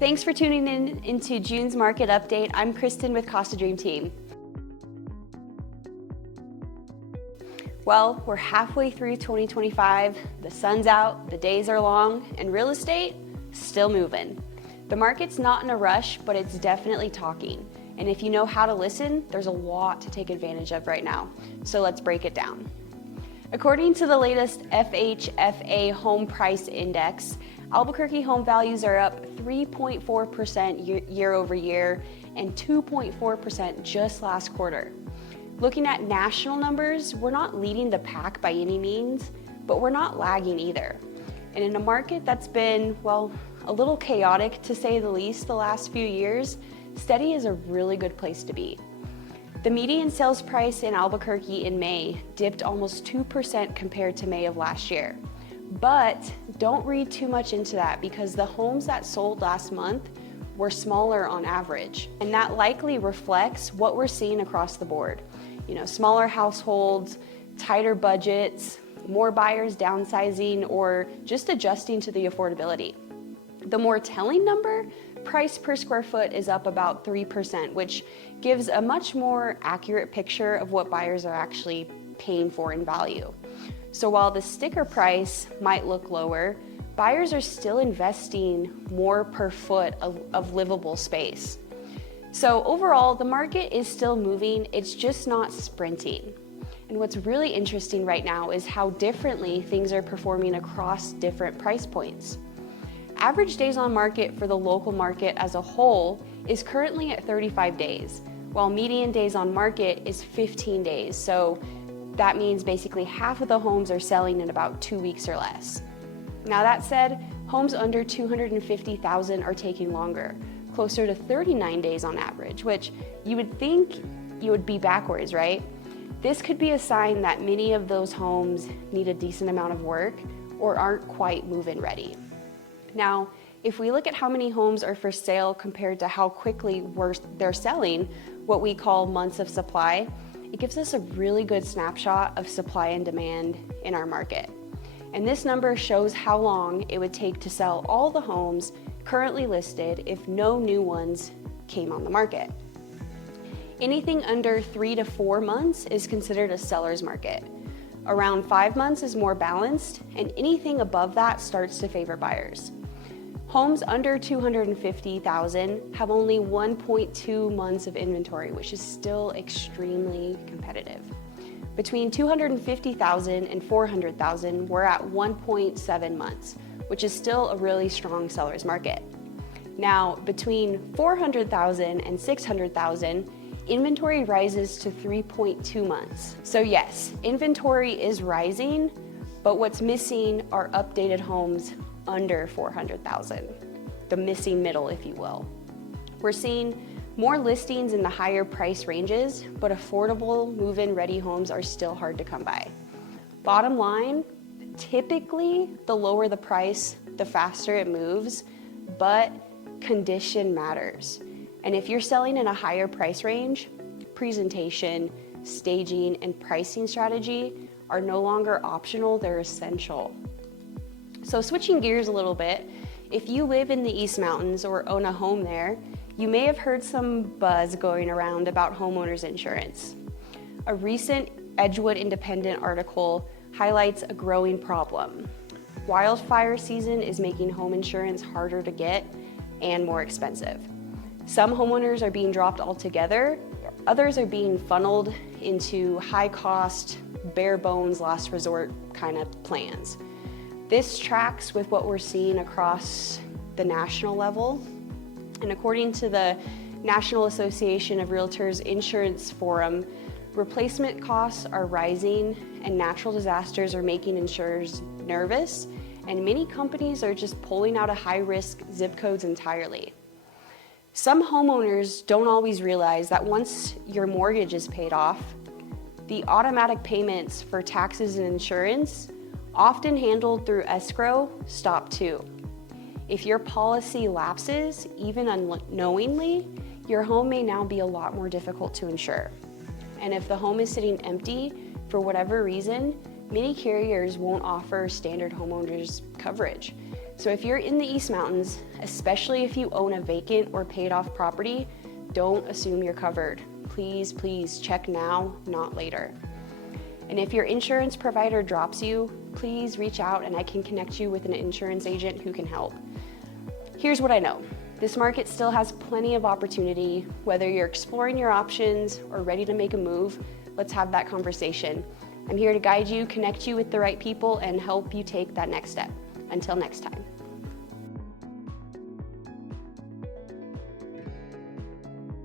Thanks for tuning in into June's market update. I'm Kristen with Casa Dream Team. Well, we're halfway through 2025, the sun's out, the days are long, and real estate, still moving. The market's not in a rush, but it's definitely talking. And if you know how to listen, there's a lot to take advantage of right now. So let's break it down. According to the latest FHFA Home Price Index, Albuquerque home values are up 3.4% year over year and 2.4% just last quarter. Looking at national numbers, we're not leading the pack by any means, but we're not lagging either. And in a market that's been, well, a little chaotic to say the least the last few years, steady is a really good place to be. The median sales price in Albuquerque in May dipped almost 2% compared to May of last year. But don't read too much into that because the homes that sold last month were smaller on average. And that likely reflects what we're seeing across the board. You know, smaller households, tighter budgets, more buyers downsizing or just adjusting to the affordability. The more telling number, price per square foot is up about 3%, which gives a much more accurate picture of what buyers are actually paying for in value. So while the sticker price might look lower, buyers are still investing more per foot of livable space. So overall, the market is still moving, it's just not sprinting. And what's really interesting right now is how differently things are performing across different price points. Average days on market for the local market as a whole is currently at 35 days, while median days on market is 15 days. So that means basically half of the homes are selling in about 2 weeks or less. Now that said, homes under $250,000 are taking longer, closer to 39 days on average, which you would think you would be backwards, right? This could be a sign that many of those homes need a decent amount of work or aren't quite move-in ready. Now, if we look at how many homes are for sale compared to how quickly they're selling, what we call months of supply, it gives us a really good snapshot of supply and demand in our market. And this number shows how long it would take to sell all the homes currently listed if no new ones came on the market. Anything under 3 to 4 months is considered a seller's market. Around 5 months is more balanced, and anything above that starts to favor buyers. Homes under $250,000 have only 1.2 months of inventory, which is still extremely competitive. Between $250,000 and $400,000, we're at 1.7 months, which is still a really strong seller's market. Now, between $400,000 and $600,000, inventory rises to 3.2 months. So yes, inventory is rising, but what's missing are updated homes under $400,000, the missing middle, if you will. We're seeing more listings in the higher price ranges, but affordable move-in ready homes are still hard to come by. Bottom line, typically the lower the price, the faster it moves, but condition matters. And if you're selling in a higher price range, presentation, staging, and pricing strategy are no longer optional, they're essential. So switching gears a little bit, if you live in the East Mountains or own a home there, you may have heard some buzz going around about homeowners insurance. A recent Edgewood Independent article highlights a growing problem. Wildfire season is making home insurance harder to get and more expensive. Some homeowners are being dropped altogether, others are being funneled into high-cost, bare-bones, last resort kind of plans. This tracks with what we're seeing across the national level. And according to the National Association of Realtors Insurance Forum, replacement costs are rising and natural disasters are making insurers nervous, and many companies are just pulling out of high-risk zip codes entirely. Some homeowners don't always realize that once your mortgage is paid off, the automatic payments for taxes and insurance, often handled through escrow, stop too. If your policy lapses, even unknowingly, your home may now be a lot more difficult to insure. And if the home is sitting empty for whatever reason, many carriers won't offer standard homeowners coverage. So if you're in the East Mountains, especially if you own a vacant or paid off property, don't assume you're covered. Please, please check now, not later. And if your insurance provider drops you, please reach out and I can connect you with an insurance agent who can help. Here's what I know. This market still has plenty of opportunity. Whether you're exploring your options or ready to make a move, let's have that conversation. I'm here to guide you, connect you with the right people, and help you take that next step. Until next time.